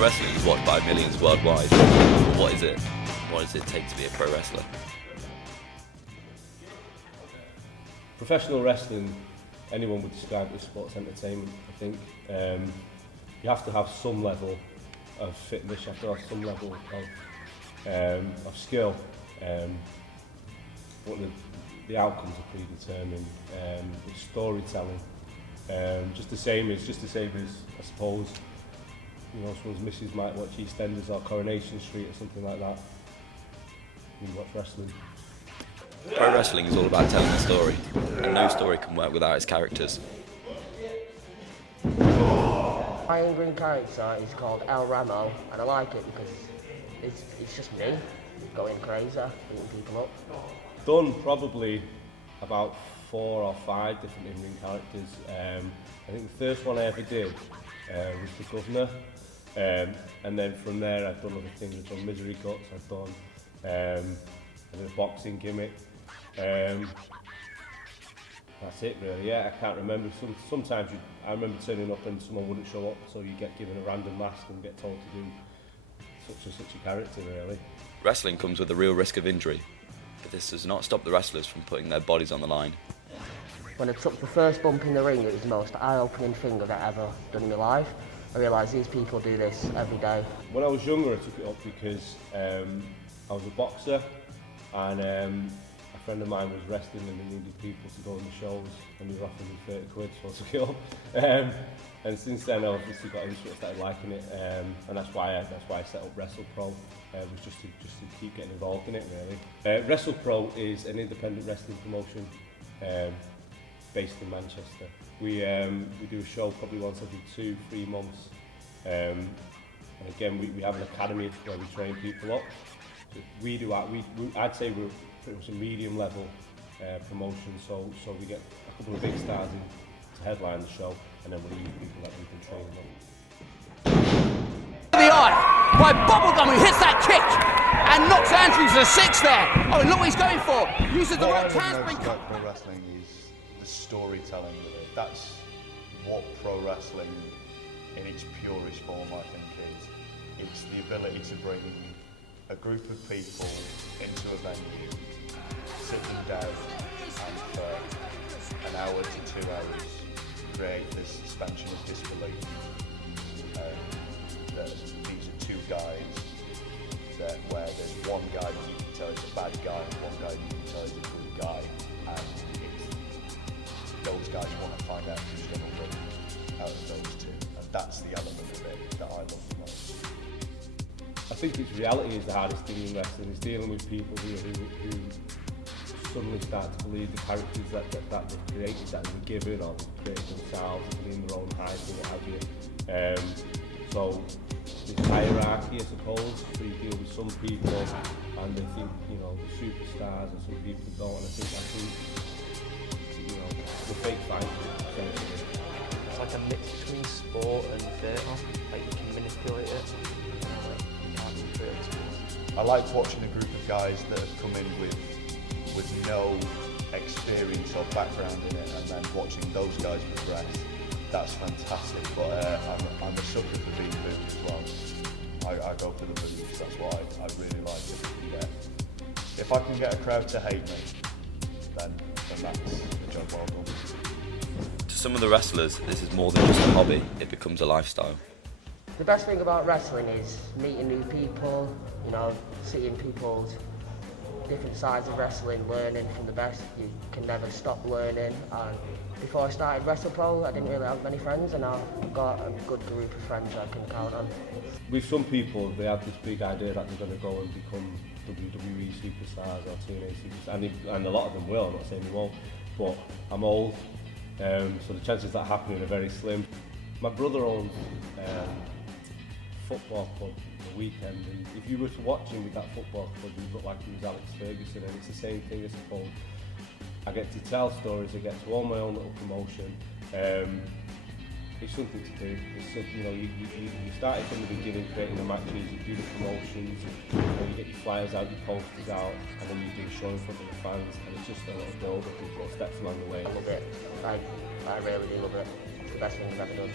Professional wrestling is watched by millions worldwide. What is it? What does it take to be a pro wrestler? Professional wrestling, anyone would describe it as sports entertainment, I think. You have to have some level of fitness, you have to have some level of skill, but the outcomes are predetermined. It's storytelling, just the same as I suppose, you know, someone's missus might watch EastEnders or Coronation Street or something like that. You watch wrestling. Pro wrestling is all about telling a story, and no story can work without its characters. My in-ring character is called El Ramo, and I like it because it's just me going crazy, beating people up. Done probably about 4 or 5 different in-ring characters. I think the first one I ever did was the Governor, and then from there I've done other things. I've done Misery Guts, I've done a boxing gimmick. That's it really, yeah, I can't remember. Sometimes I remember turning up and someone wouldn't show up, so you get given a random mask and get told to do such a character really. Wrestling comes with a real risk of injury, but this does not stop the wrestlers from putting their bodies on the line. When I took the first bump in the ring, it was the most eye-opening thing I've ever done in my life. I realised these people do this every day. When I was younger I took it up because I was a boxer, and a friend of mine was wrestling and they needed people to go on the shows, and he was offering me 30 quid, so I took it up. And since then I obviously got into it, started liking it, and that's why I set up Wrestlepro, was just to keep getting involved in it really. Wrestlepro is an independent wrestling promotion based in Manchester. We do a show probably once every 2-3 months, and again we have an academy where we train people up. So I'd say we're pretty much a medium level promotion, so we get a couple of big stars in to headline the show, and then we leave people that we can train them. The eye by Bubblegum, who hits that kick and knocks Andrews to 6 there. Oh, look what he's going for. Uses the right handspring. What I love most about pro wrestling is the storytelling of it. That's what pro wrestling in its purest form, I think, is. It's the ability to bring a group of people into a venue, sit them down, and for an hour to 2 hours create this suspension of disbelief. That these are 2 guys where there's one guy that you can tell is a bad guy and one guy that you can tell is a good guy, and those guys want to find out who's going to win out of those 2, and that's the element of it that I love the most. I think it's reality is the hardest thing in wrestling. It's dealing with people who suddenly start to believe the characters that they've created, that they've given, or they've created themselves, and believe in their own hype and what have you. So there's hierarchy, I suppose. So you deal with some people and they think, you know, they're superstars, and some people don't. And I think you know, the fake fight, essentially. It's like a mix between sport and theatre. Like you can manipulate it. I liked watching a group of guys that have come in with no experience or background in it, and then watching those guys progress. That's fantastic. But I'm a sucker for being booed as well. I go for the boos. That's what I really like. If I can get a crowd to hate me, then that's a job well done. To some of the wrestlers, this is more than just a hobby, it becomes a lifestyle. The best thing about wrestling is meeting new people, you know, seeing people's different sides of wrestling, learning from the best. You can never stop learning. And before I started Wrestlepro, I didn't really have many friends, and now I've got a good group of friends I can count on. With some people, they have this big idea that they're going to go and become WWE superstars or TNA superstars, and a lot of them will. I'm not saying they won't, but I'm old, so the chances of that happening are very slim. My brother owns football club the weekend, and if you were to watch him with that football club, you'd look like he was Alex Ferguson, and it's the same thing, I suppose. I get to tell stories, I get to own my own little promotion. It's something to do. It's something, you know, you started from the beginning creating the matches, you do the promotions, you get your flyers out, your posters out, and then you do the show in front of the fans, and it's just a little build-up and little steps along the way. I love it. I really do love it. It's the best thing I've ever done.